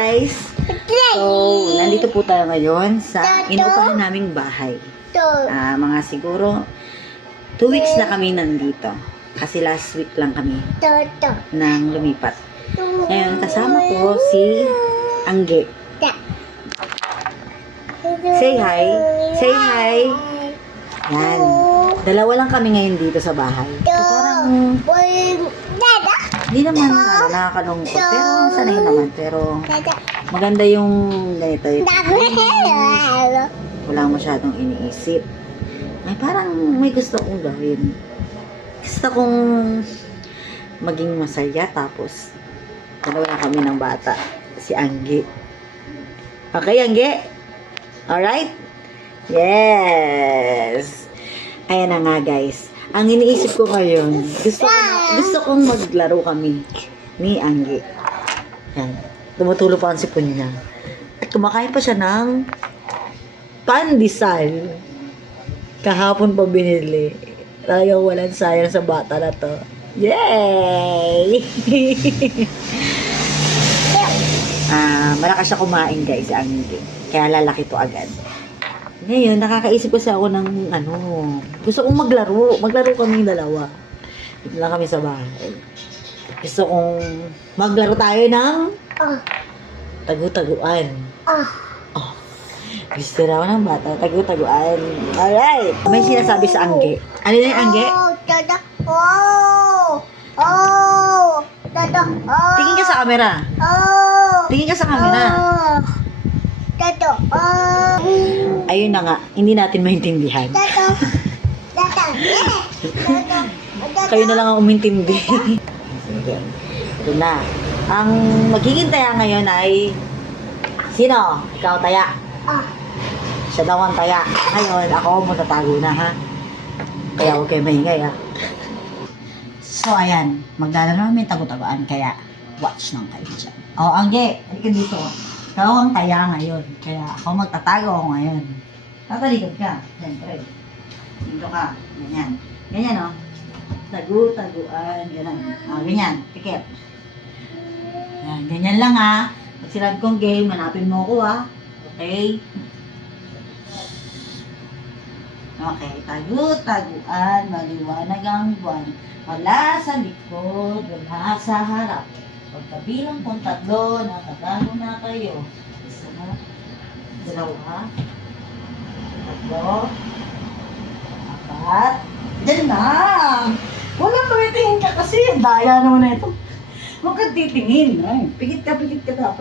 guys! So, nandito po tayo ngayon sa inuupahan naming bahay. Mga siguro 2 weeks na kami nandito. Kasi last week lang kami nang lumipat. Ngayon, kasama ko si Angge. Say hi. Say hi. Yan. Dalawa lang kami ngayon dito sa bahay. So, parang hindi naman nakakalungkot. Pero sanay naman. Pero maganda yung ganito. Wala masyadong iniisip. Ay, parang may gusto kong gawin. Gusto kong maging masaya. Tapos, dalawa kami ng bata. Si Angge. Okay, Angge? Alright? Yes! Ayan na nga, guys. Ang iniisip ko ngayon, gusto kong maglaro kami ni Angge. Yan. Tumutulo pa ang sipon niya. At kumakain pa siya ng pandesal. Kahapon pa binili. Talagang walang sayang sa bata na to. Yay! Malakas siya kumain, guys, si Angge. Kaya lalaki to agad. Ngayon, nakakaisip kasi ako ng gusto kong maglaro. Maglaro kami dalawa. Dito lang kami sa bahay. Gusto kong maglaro tayo ng tagu-taguan. Oh. Gusto raw ng bata, tagu-taguan. Alright! May sinasabi sa Angge. Ano na yung Angge? Tingin ka sa camera. Tingin ka sa camera. Ayun na nga, hindi natin maintindihan. Kayo na lang ang umintindi. Ito na. Ang magiging taya ngayon ay sino? Ikaw taya. Siya daw ang taya. Ngayon, ako magtatago na, ha? Kaya huwag kayo maingay, ha? So, ayan. Maglalaro namin tago-tagoan. Kaya, watch lang kayo dyan. Angge, halika dito. Ikaw ang taya ngayon. Kaya ako magtatago ako ngayon. Tatalikod ka. Siyempre. Dito ka. Ganyan. Ganyan, Tagu-taguan. Ganyan. Ganyan. Pikit. Ganyan lang, ha. Pag sinabi kong game, hanapin mo ko, ha. Okay? Okay. Tagu-taguan. Maliwanag ang buwan. Wala sa likod. Wala sa harap. Pagkabilang kong 3, nakatago na kayo. 1, 2, 3, 4. Diyan na! Wala tumitingin ka kasi. Daya naman na ito. Huwag kang titingin. Ay, pikit ka dapat.